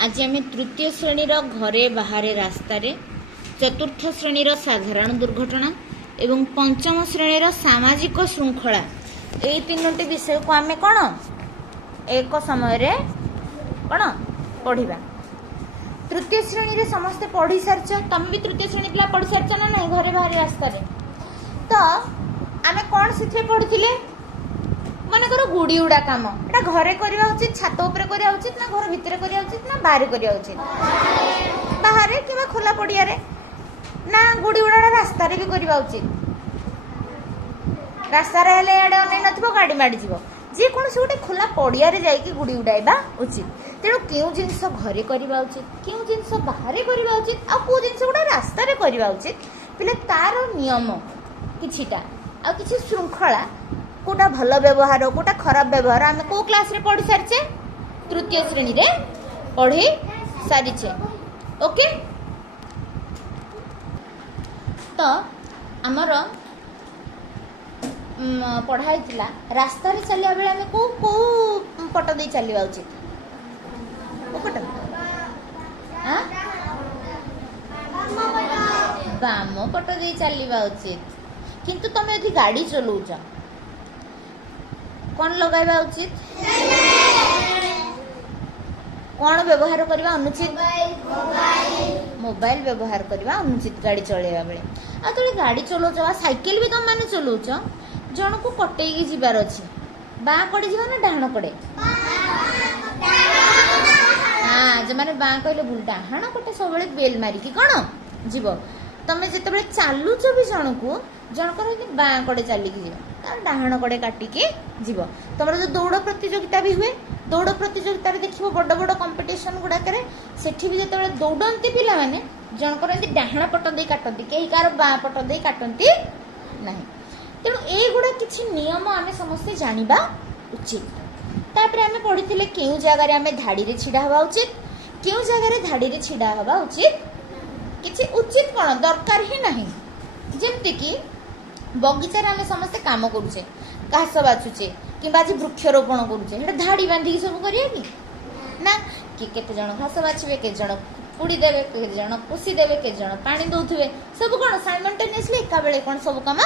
आज आम तृतीय श्रेणीर घरे बाहर रास्तार, चतुर्थ श्रेणीर साधारण दुर्घटना एवं पंचम श्रेणीर सामाजिक श्रृंखला ये तीनोटी विषय को आम कौन एक समय कौन पढ़ा। तृतीय श्रेणी रे समस्ते पढ़ी सारच, तुम भी तृतीय श्रेणी पिला पढ़ी सारच ना नहीं घरे बाहर रास्तार। तो आम कौन से पढ़ी मन कर गुड़ी उड़ा काम एटा घरे करवा उचित, छात उपरे करवा उचित ना घर भितर करवा उचित ना बाहर करवा उचित, बाहर कि खोला पड़िया रे ना गुड़ी उड़ा रास्ता रे भी करवा उचित। रास्ता रे हेले एडे अनै नथिबो गाड़ी माडी जीवो, जे कोन से गोटे खोला पड़िया रे जाई कि गुड़ी उड़ाइबा उचित। तेणु केउ जिंस घरे करवा उचित, केउ जिंस बाहर करवा उचित, आ को जिंस गोटे रास्ता रे करवा उचित, पिले तार नियम किछिटा आ किछि श्रृंखला कोटा भल व्यवहार कोटा खराब व्यवहार आम को क्लास रे पढ़ी सारिचे, तृतीय श्रेणी रे पढ़ी सारिचे। ओके, तो आमर पढ़ाई थिला रास्ता रे चलिया बेले आम को को पट दे चलिबा उचित, को पट हां बाम पट दे चलिबा उचित। किंतु तमे यदि गाड़ी चलौछ कौन लगाइबा उचित, कौन व्यवहार करवा अनुचित, मोबाइल व्यवहार करवा अनुचित गाड़ी चलेबा बेले। आ तो गाड़ी चलौछ साइकिल भी तुम माने चलौछ, जन को कटेई जीवार अछि, बाँ कड़े जीवा ना डाहाण कड़े, हाँ जे माने बाँ कहले भूल, डाहाण कटे सब बेले बेल मारी कि कोन जीव। तमे जेते बेले चालुछ भी जनको जनकर बाँ कड़े चलिक जीव, डाहाण कड़े काटिकी जीव। तुम जो दौड़ प्रतियोगिता भी हुए, दौड़ प्रतियोगिता देखिए बड़ बड़ कंपिटिशन गुड़ाक सेठी भी जिते दौड़ती पिला माने जनकर डाहाण पट दे काटती, कहीं कार बाँ पट दे काटती ना। तेणु एगुड़ा किसी नियम आम समस्ते जानिबा उचित। तापर आम पढ़ी केउ जगार आम धाड़ी रे छिड़ा हवा उचित, केउ जगार धाड़ी रे छिड़ा हवा उचित, किछि उचित कौन दरकार ही नहीं। जेमती कि बगीचार आम समस्ते काम करुचे, घास बाछुचे कि आज वृक्षरोपण करुचे, धाड़ी बांधिकी सब करिया कि ना, कि केते जण घास बाछिबे, केते जण पुड़ी देबे, केते जण कुसी देबे, केते जण पानी दउथुबे, सब कोन साइमल्टेनियसली एका बेले कोन सब काम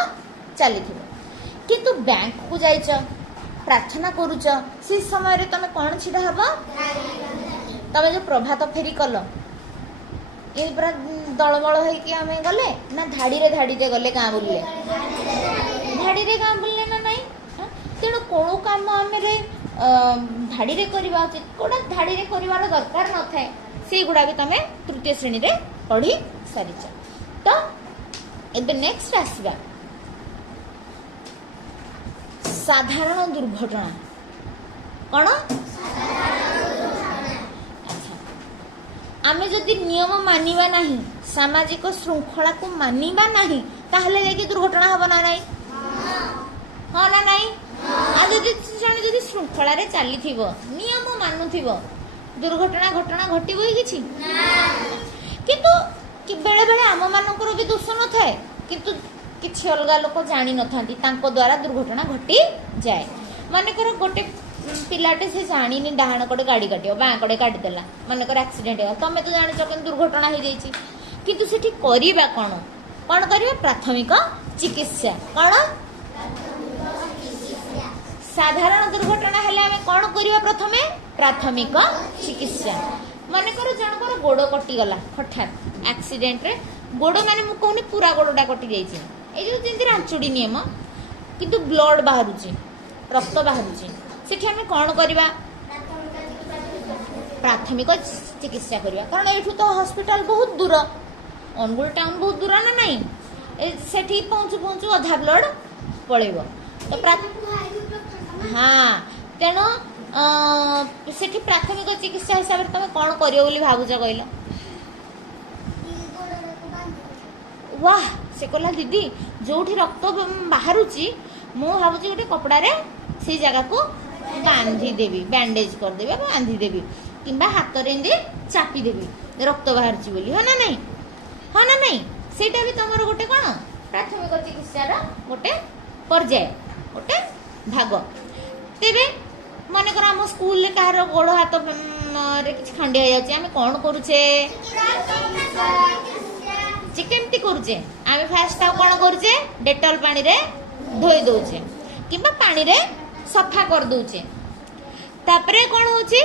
चलीथिबे। किंतु बैंक को जाइछ प्रार्थना करूछ से समय रे तमे कोन छिडा हबो, तमे जो प्रभात फेरी कल ये पूरा दलबल होइकि आमे गले ना धाड़ी रे गले गाँ बुलले, धाड़ी रे गाँ बुलले ना नहीं। तेणु कोण काम आमे रे धाड़ी रे करबा उचित, कोडा धाड़ी रे करिवार दरकार न थाए, से गुडा भी तमे तृतीय श्रेणी रे पढ़ी सारिछ। तो एबे नेक्स्ट आसीबा साधारण दुर्घटना। कौन आमे जदि नियम मानिबा नहीं, सामाजिक श्रृंखला को मानिबा नहीं, ताहले लेके दुर्घटना हबो ना नहीं, हाँ ना नहीं। आ जदि जने श्रृंखला रे चली थिबो, नियम मानुथिबो, दुर्घटना घटना घटिबो ही किछि किंतु कि बेले बेले आम मानकर भी दोष न थाए, किंतु किछि अलगा लोक जानि न थांती, तांको द्वारा दुर्घटना घटी जाए। माने कर गोटे पिलाटे से जानी डाहाण कड़े गाड़ी काटियो, बाँ कड़े काटी देला, मन कर एक्सीडेंट हो, तमे तो जानिछ कि दुर्घटना हो जाइछि, किंतु सेठी करिबा कोन कोन करिबा प्राथमिक चिकित्सा। कोन साधारण दुर्घटना हेले आमे कोन करिबा, प्रथमे प्राथमिक चिकित्सा। मन कर जनकर गोड़ कटि गला हठात एक्सीडेंट रे, गोड़ माने मु कहनी पूरा गोड़टा कटि जाइछि, ए जो जिंदि रांचुडी नियम, किंतु ब्लड बाहरुछि, रक्त बाहरुछि, सेठी आमे कोन करिबा, प्राथमिक चिकित्सा करिबा। कारण एठू तो हॉस्पिटल बहुत दूर, अनुगुल टाउन बहुत दूर ना नहीं, सेठी पहुंचु पहुंचु अधा ब्लड पळेबो। तो हाँ, तेणु सेठी प्राथमिक चिकित्सा हिसाब से तुम कौन करियो बोली भाबुछ कहल। वाह, से कहला दीदी जोठी रक्त बाहरुची मु भाबुची गोटे कपड़ा रे से जगह को बांधी देवी, बैंडेज कर देबे, बांधी देवी, किंबा हाथ रे एंदी चापी देवी, रक्त बाहरुची बोली, हो ना नहीं, हो ना नहीं। सेटा भी तमरो गोटे कोन प्राथमिक चिकित्सा रा गोटे पर्याय, गोटे भाग। तेबे मन कर आम स्कूल कहार गोड़ हाथ रे किछि खंडिया हो जाउची आमे कोन करूचे जे केमती करूचे आमे फास्ट आ कोन करूचे डेटॉल पानी रे धोई दउचे किबा पानी रे सफा कर दउचे तापरे कोन होची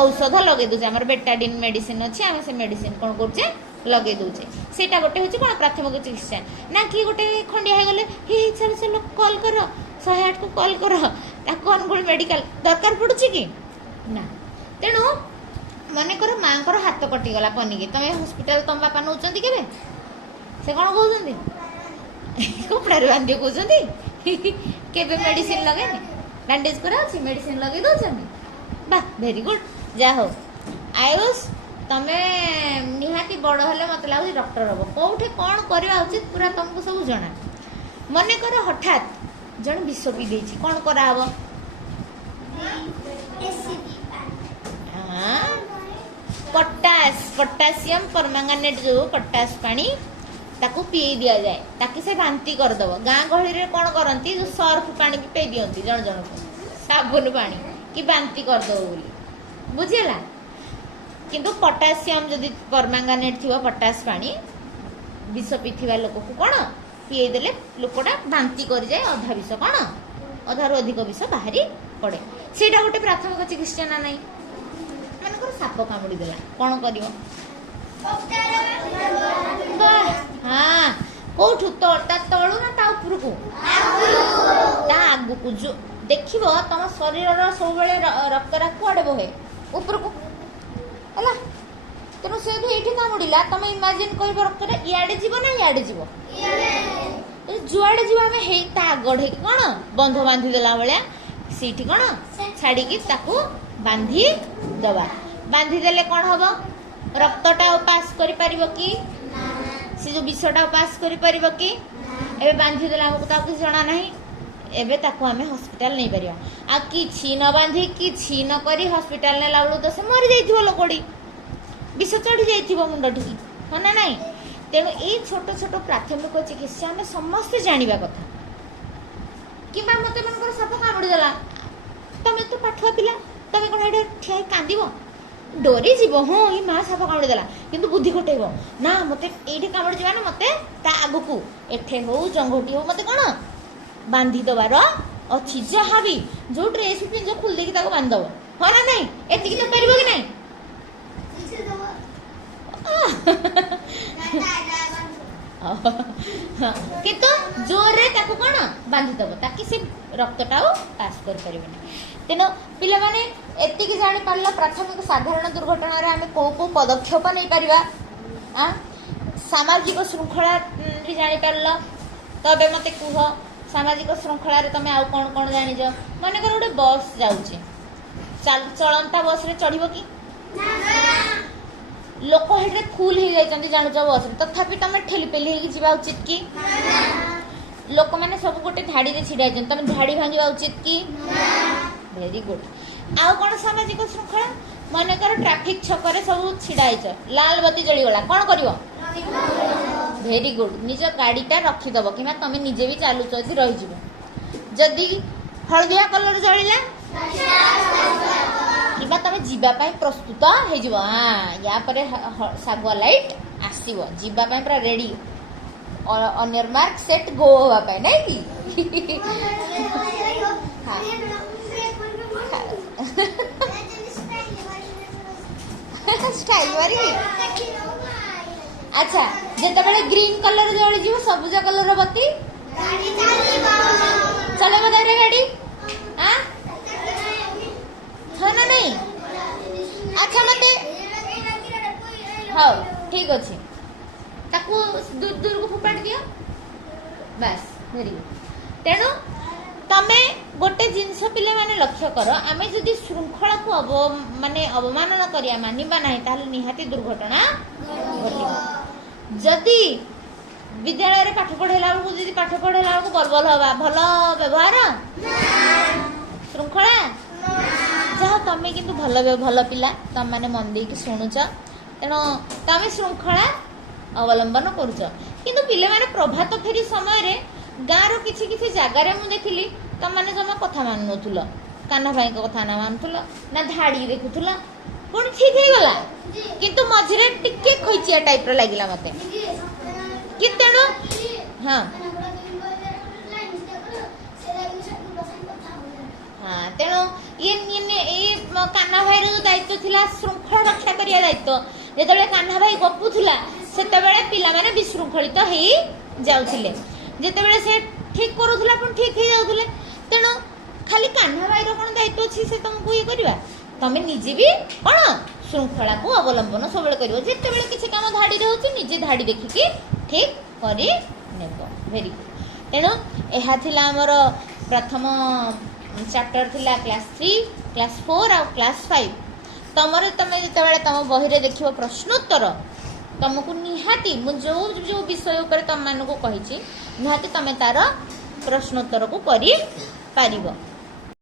औषध लगे दउचे हमर बेटाडिन मेडिसिन अछि आमे से मेडिसिन कोन करूचे लगे दउचे सेटा गोटे होची कोन प्राथमिक चिकित्सा ना कि गोटे खंडिया हो गले हे चल चल कॉल करो 108 को कॉल करो ताको अनुगुण मेडिकल दरकार पड़ुची कि ना तेणु मन कर माँ को हाथ कटिगला पनिकी तुम हस्पिटाल तुम बापा नौ केवे से कौन कहते कपड़ा बांधि कहते केवे मेडिसिन लगे बैंडेज करा मेडिसिन लगे दौरान बा भेरी गुड जा हो आयुष तमें निहाती बड़ हेले मत लगे डॉक्टर हम कौटे कौन करवा उचित पूरा तुमको सब जना मन कर हठात जन विष पी दे कौन कराव पोटासियम परमांगानेट जो पोटास पानी ताकू पी दिया जाए ताकि से भांति करदब गाँ गहली रे कौन करती जो सर्फ पानी भी पी दियंती जन जन को साबुन पानी कि भांति करदब बोली बुझीला किंतु पोटासियम जदि परमांगानेट थी पोटास पानी विष पीवा लोक को कौन पी देले लोकटा भांति कर जाए अधा विष कौन अधारू अधिक विष बाहरी पड़े सेटा गोटे प्राथमिक चिकित्सा ना नहीं मानकर साप कामुड़ी देला कौन करियो हाँ कोठु ता तळु ना ता ऊपर को ता आगु को जो देखिबो तम शरीर रो सब बेले रक्तरा कुआडे बहे ऊपर को हला तेनु से भी एठी कामुड़ीला तमे इमेजिन करिबो रक्तरा इयाडे जीवो ना इयाडे जीवो इयाडे जुआडे जीवा में हे ता गढे कोन बंध बांधी देला बळ्या सीठी कोन छाड़ी की ताकू बांधी दबा बांधी देले कौन हम रक्तटा पास करि परिबो कि से जो विषटा पास करि परिबो कि एबे बांधी देला हमको ता कुछ जाना नहीं एबे ताकू हमें हॉस्पिटल नहीं परिया आ किछि न बांधी किछि न करी हॉस्पिटल ने लावलो तो से मरि जाइथिबो लोकडी विष चढ़ी जाइथिबो मुंड ठिकी ह ना नहीं तेणु ए छोट छोट प्राथमिक चिकित्सा हमें समस्त जानिबा कथा किबा मते मनकर साप कामुडी देला तमे तो पाठुआ पिला तमे कोन एडे ठिया कांदिबो डोरी जीव हाँ ये माँ साप कामुड़ी देला किंतु बुद्धि खटेब ना मत ये कामुड़ी जाना मत ता आगु को एठे हो जंगटी हो मत कौन बांधी दबार अच्छी जहाँ भी जो ड्रेस पिंज खोल देकी बांधदब हाँ ना नहीं एति तो पार कि नहीं किंतु जोर रे ताको कौन बांधीदब ताकि से रक्तटा पास कर परिबेनी तेणु पिला माने एतिक जानी पारला प्राथमिक साधारण दुर्घटना रे आमे को पदक्षेप नहीं पारिबा सामाजिक श्रृंखला रे जानी पारला तबे मते कुह सामाजिक श्रृंखला रे तमे आ कोन कोन जानि जो माने कर गोटे बस जाउची चलंता बस रे चढ़िबो कि लोक हेडे फुल हो जाइछन्ती जानु छ बस रे तथापि तमे ठेली पेली हेकी जिबा उचित कि लोक माने सब गोटे धाड़ी रे छिडा जाइछन तमे धाड़ी भांगिबा उचित कि वेरी गुड आउ कौन सामाजिक श्रृंखला मन कर ट्रैफिक छकरे सब छिड़ा लाल बत्ती जलीगला कौन कर वेरी गुड निज गाड़ीटा रखीदब कि तुम निजे भी चलुच रही जदि हलदिया कलर जलिला कि तुम जावाई प्रस्तुत हो या सागुआ लाइट आसव जावाई पूरा ready on your mark set go होगापाई नहीं कि स्टाइल मारी अच्छा जेतेबेले ग्रीन कलर जळी जीव सबुज कलर बत्ती चले बदारे गाड़ी हां ना नहीं अच्छा मते हाँ ठीक अच्छे ताकू दूर दूर को फोपाड़ी दियो बस वेरी गुड तेणु तमे गोटे जिनस पिले माने लक्ष्य कर आमे जदि श्रृंखला को माने अवमानना करिया मानिबा नाही ताले निहाती दुर्घटना घटिबो जदि विद्यालय रे पाठ पढ़ेला को जदि पाठ पढ़ेला को बलबल हवा भलो व्यवहार श्रृंखला जहाँ तमें किंतु भल पिला तुम मैंने मन दे कि शुणुच तेणु तुम श्रृंखला अवलंबन करुच किंतु पिले माने प्रभात फेरी समय रे गाँव किसी किसी जगार मुझे देखिली तुम मैंने जमा कथा मान कान्हा भाई कथा ना मानुल ना धाड़ी देखुला ପୁଣି ଠିକ ହେଇଗଲା କିନ୍ତୁ ମଝିରେ ଟିକେ ଖଇଚିଆ ଟାଇପର ଲାଗିଲା ମତେ କି ତେଣୁ ହଁ ହଁ ତେଣୁ ଏଇ କାହ୍ନା ଭାଇର ଯୋଉ ଦାୟିତ୍ୱ ଥିଲା ଶୃଙ୍ଖଳା ରକ୍ଷା କରିବା ଦାୟିତ୍ୱ ଯେତେବେଳେ କାହ୍ନା ଭାଇ ଗପୁଥିଲା ସେତେବେଳେ ପିଲାମାନେ ବିଶୃଙ୍ଖଳିତ ହେଇ ଯାଉଥିଲେ ଯେତେବେଳେ ସେ ଠିକ କରୁଥିଲା ପୁଣି ଠିକ ହେଇଯାଉଥିଲେ ତେଣୁ ଖାଲି କାହ୍ନା ଭାଇର କ'ଣ ଦାୟିତ୍ୱ ଅଛି ସେ ତମକୁ ଇଏ କରିବା ତମେ ନିଜେ ବି କ'ଣ ଶୃଙ୍ଖଳାକୁ ଅବଲମ୍ବନ ସବୁବେଳେ କରିବ ଯେତେବେଳେ କିଛି କାମ ଧାଡ଼ିରେ ହେଉଛି ନିଜେ ଧାଡ଼ି ଦେଖିକି ଠିକ କରି ନେବ ଭେରି ଗୁଡ୍ ତେଣୁ ଏହା ଥିଲା ଆମର ପ୍ରଥମ ଚାପ୍ଟର ଥିଲା କ୍ଲାସ୍ 3 କ୍ଲାସ୍ 4 ଆଉ କ୍ଲାସ୍ 5 ତମେ ଯେତେବେଳେ ତମ ବହିରେ ଦେଖିବ ପ୍ରଶ୍ନୋତ୍ତର ତମକୁ ନିହାତି ମୁଁ ଯୋଉ ବିଷୟ ଉପରେ ତମମାନଙ୍କୁ କହିଛି ନିହାତି ତମେ ତାର ପ୍ରଶ୍ନୋତ୍ତରକୁ କରିପାରିବ।